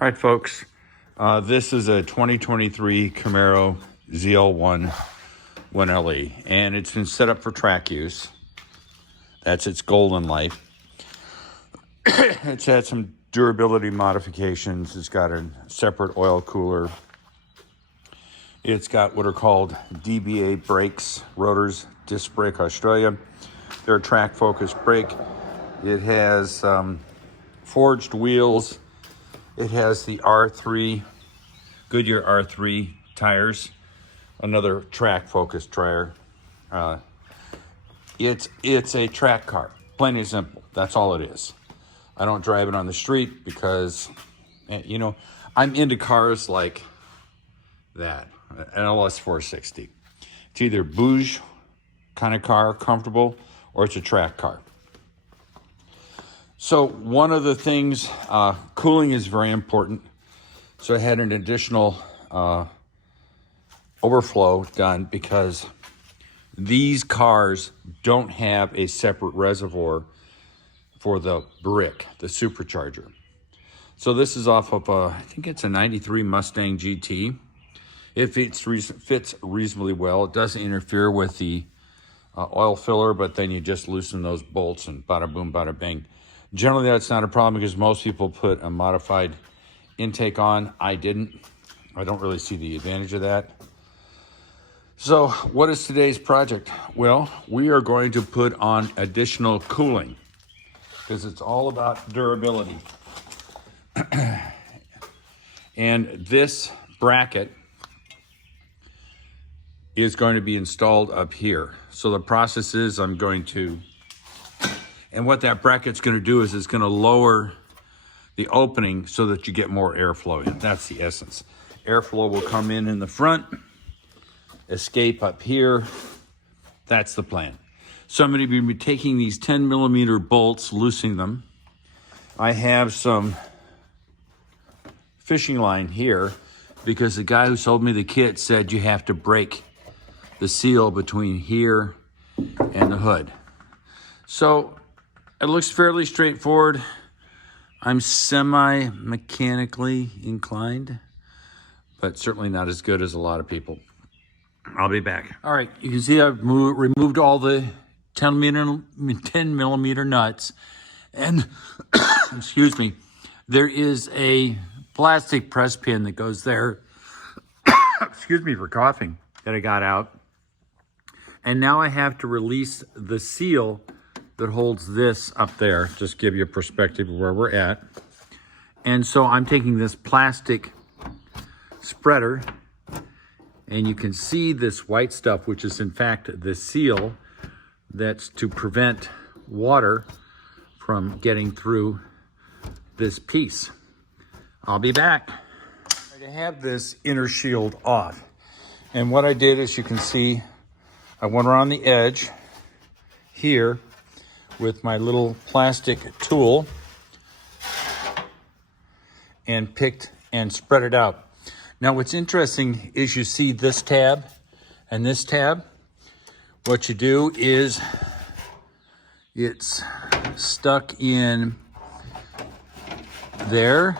All right, folks, this is a 2023 Camaro ZL1 1LE, and it's been set up for track use. That's its goal in life. It's had some durability modifications. It's got a separate oil cooler. It's got what are called DBA brakes, rotors, disc brake Australia. They're a track-focused brake. It has forged wheels. It has the R3, Goodyear R3 tires, another track-focused tire. It's a track car, plain and simple. That's all it is. I don't drive it on the street because, you know, I'm into cars like that, an LS 460. It's either bouge kind of car, comfortable, or it's a track car. So one of the things, cooling is very important. So I had an additional overflow done because these cars don't have a separate reservoir for the brick, the supercharger. So this is off of, I think it's a 93 Mustang GT. It fits reasonably well. It doesn't interfere with the oil filler, but then you just loosen those bolts and bada boom, bada bing. Generally, that's not a problem because most people put a modified intake on. I didn't. I don't really see the advantage of that. So what is today's project? Well, we are going to put on additional cooling because it's all about durability. And this bracket is going to be installed up here. So the process is and what that bracket's going to do is it's going to lower the opening so that you get more airflow in. That's the essence. Airflow will come in the front, escape up here. That's the plan. So I'm going to be taking these 10 millimeter bolts, loosening them. I have some fishing line here because the guy who sold me the kit said you have to break the seal between here and the hood. So it looks fairly straightforward. I'm semi-mechanically inclined, but certainly not as good as a lot of people. I'll be back. All right, you can see I've removed all the 10 millimeter nuts, and excuse me, there is a plastic press pin that goes there. Excuse me for coughing, that I got out. And now I have to release the seal that holds this up there. Just give you a perspective of where we're at. And so I'm taking this plastic spreader, and you can see this white stuff, which is in fact the seal that's to prevent water from getting through this piece. I'll be back. I have this inner shield off. And what I did, as you can see, I went around the edge here with my little plastic tool and picked and spread it out. Now what's interesting is you see this tab and this tab. What you do is it's stuck in there.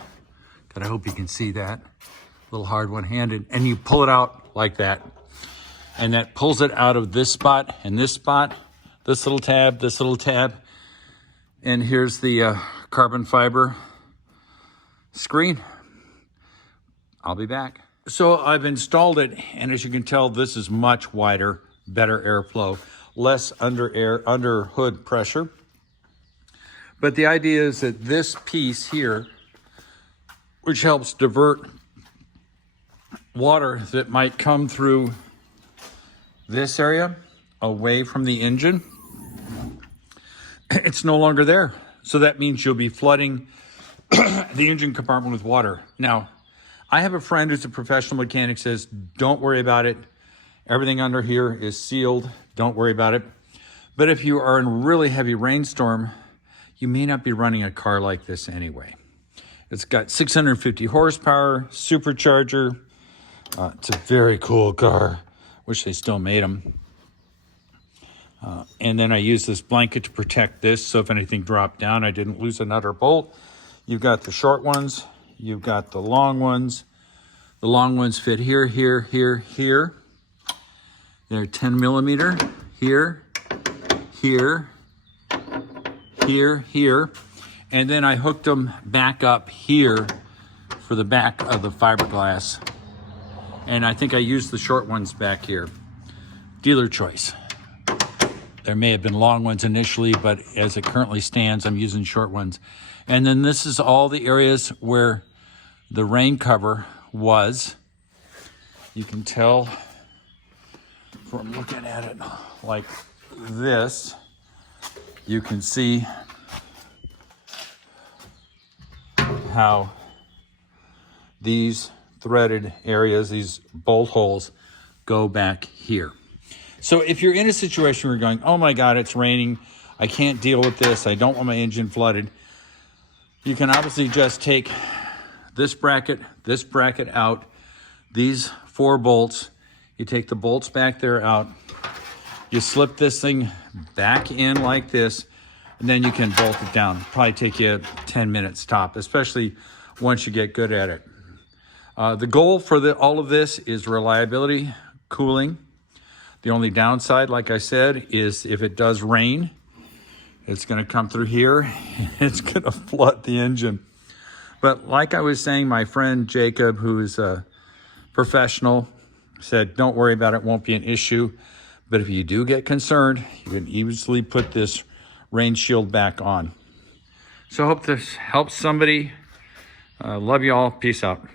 God, I hope you can see that. A little hard one-handed. And you pull it out like that. And that pulls it out of this spot and this spot. This little tab, and here's the carbon fiber screen. I'll be back. So I've installed it, and as you can tell, this is much wider, better airflow, less under hood pressure. But the idea is that this piece here, which helps divert water that might come through this area away from the engine, it's no longer there. So that means you'll be flooding the engine compartment with water. Now, I have a friend who's a professional mechanic, says, don't worry about it. Everything under here is sealed. Don't worry about it. But if you are in a really heavy rainstorm, you may not be running a car like this anyway. It's got 650 horsepower, supercharger. It's a very cool car. Wish they still made them. And then I use this blanket to protect this, so if anything dropped down, I didn't lose another bolt. You've got the short ones, you've got the long ones. The long ones fit here, here, here, here. They're 10 millimeter, here, here, here, here. And then I hooked them back up here for the back of the fiberglass. And I think I used the short ones back here. Dealer choice. There may have been long ones initially, but as it currently stands, I'm using short ones. And then this is all the areas where the rain cover was. You can tell from looking at it like this, you can see how these threaded areas, these bolt holes, go back here. So if you're in a situation where you're going, oh my God, it's raining, I can't deal with this, I don't want my engine flooded, you can obviously just take this bracket out, these 4 bolts, you take the bolts back there out, you slip this thing back in like this, and then you can bolt it down. Probably take you 10 minutes top, especially once you get good at it. The goal for all of this is reliability, cooling. The only downside, like I said, is if it does rain, it's going to come through here and it's going to flood the engine. But like I was saying, my friend Jacob, who is a professional, said, don't worry about it, won't be an issue. But if you do get concerned, you can easily put this rain shield back on. So I hope this helps somebody. Love you all. Peace out.